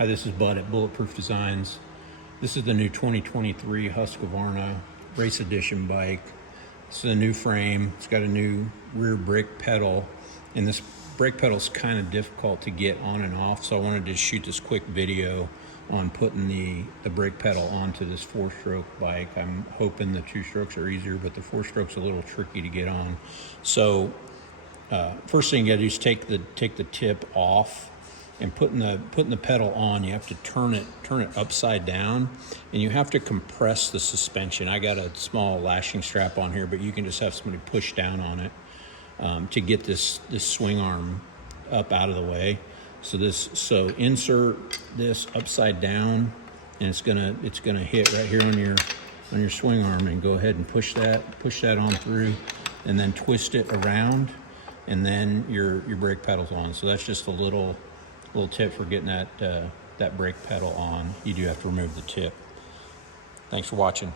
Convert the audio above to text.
Hi, this is Bud at Bulletproof Designs. This is the new 2023 Husqvarna Race Edition bike. This is a new frame. It's got a new rear brake pedal, and this brake pedal is kind of difficult to get on and off, so I wanted to shoot this quick video on putting the brake pedal onto this 4-stroke bike. I'm hoping the 2 strokes are easier, but the 4-stroke's a little tricky to get on. So first thing you gotta do is take the tip off, and putting the pedal on, you have to turn it upside down, and you have to compress the suspension. I got a small lashing strap on here, but you can just have somebody push down on it to get this swing arm up out of the way. So insert this upside down, and it's gonna hit right here on your swing arm, and go ahead and push that on through, and then twist it around, and then your brake pedal's on. So that's just a little tip for getting that brake pedal on. You do have to remove the tip. Thanks for watching.